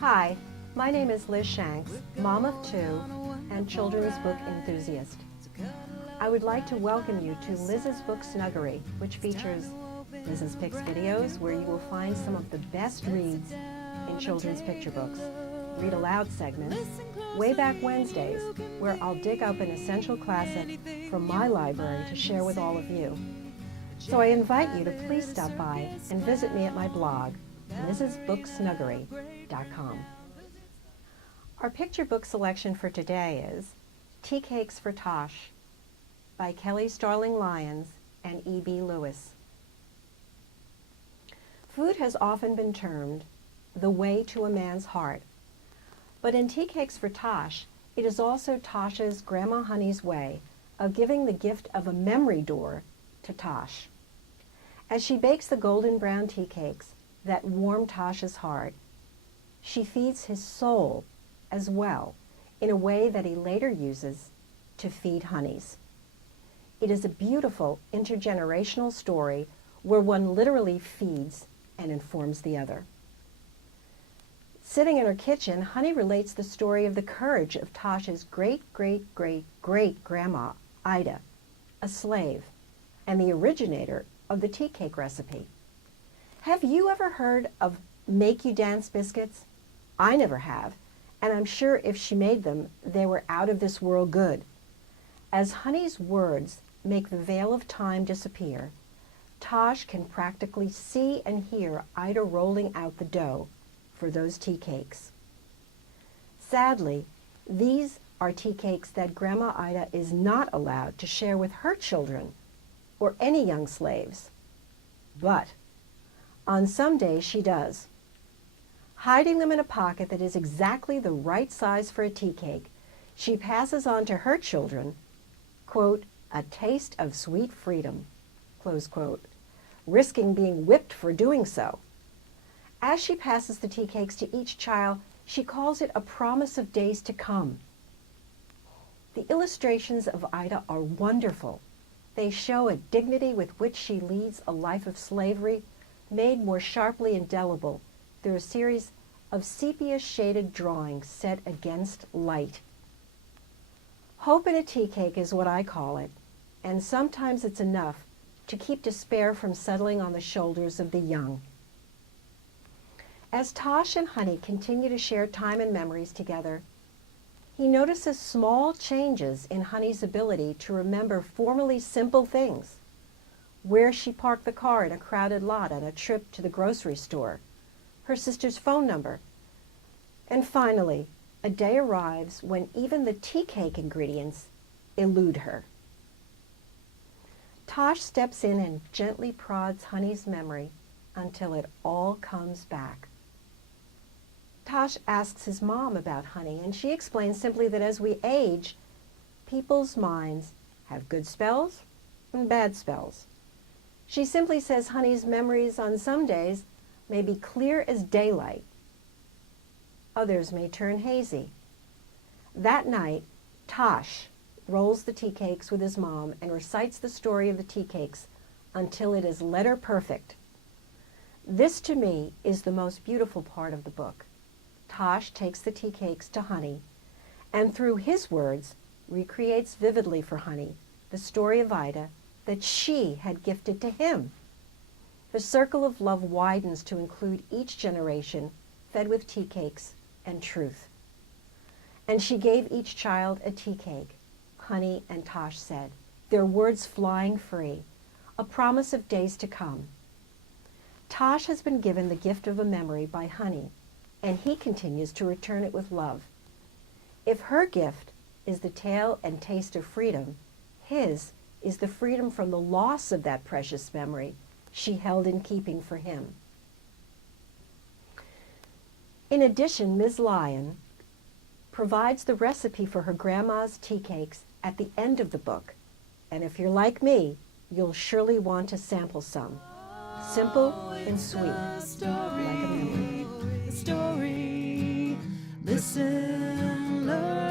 Hi, my name is Liz Shanks, mom of two and children's book enthusiast. I would like to welcome you to Liz's book Snuggery, which features Liz's Picks videos where you will find some of the best reads in children's picture books, read aloud segments, Way Back Wednesdays, where I'll dig up an essential classic from my library to share with all of you. So I invite you to please stop by and visit me at my blog, lizsbooksnuggery.com. Our picture book selection for today is Tea Cakes for Tosh by Starling Lyons and E.B. Lewis. Food has often been termed the way to a man's heart, but in Tea Cakes for Tosh, it is also Tosh's Grandma Honey's way of giving the gift of a memory door to Tosh. As she bakes the golden brown tea cakes that warm Tosh's heart, she feeds his soul as well in a way that he later uses to feed Honey's. It is a beautiful intergenerational story where one literally feeds and informs the other. Sitting in her kitchen, Honey relates the story of the courage of Tosh's great-great-great-great-grandma, Ida, a slave, and the originator of the tea cake recipe. Have you ever heard of make-you-dance biscuits? I never have, and I'm sure if she made them, they were out of this world good. As Honey's words make the veil of time disappear, Tosh can practically see and hear Ida rolling out the dough for those tea cakes. Sadly, these are tea cakes that Grandma Ida is not allowed to share with her children or any young slaves. But on some days she does. Hiding them in a pocket that is exactly the right size for a tea cake, she passes on to her children, quote, a taste of sweet freedom, close quote, risking being whipped for doing so. As she passes the tea cakes to each child, she calls it a promise of days to come. The illustrations of Ida are wonderful. They show a dignity with which she leads a life of slavery, made more sharply indelible through a series of sepia-shaded drawings set against light. Hope in a tea cake is what I call it, and sometimes it's enough to keep despair from settling on the shoulders of the young. As Tosh and Honey continue to share time and memories together, he notices small changes in Honey's ability to remember formerly simple things. Where she parked the car in a crowded lot on a trip to the grocery store, her sister's phone number. And finally, a day arrives when even the tea cake ingredients elude her. Tosh steps in and gently prods Honey's memory until it all comes back. Tosh asks his mom about Honey, and she explains simply that as we age, people's minds have good spells and bad spells. She simply says Honey's memories on some days may be clear as daylight. Others may turn hazy. That night, Tosh rolls the tea cakes with his mom and recites the story of the tea cakes until it is letter perfect. This, to me, is the most beautiful part of the book. Tosh takes the tea cakes to Honey, and through his words, recreates vividly for Honey the story of Ida that she had gifted to him. The circle of love widens to include each generation fed with tea cakes and truth. And she gave each child a tea cake, Honey and Tosh said, their words flying free, a promise of days to come. Tosh has been given the gift of a memory by Honey, and he continues to return it with love. If her gift is the tale and taste of freedom, his is the freedom from the loss of that precious memory she held in keeping for him. In addition, Ms. Lyons provides the recipe for her grandma's tea cakes at the end of the book, and if you're like me, you'll surely want to sample some. Simple and sweet, like a memory. Listen, learn.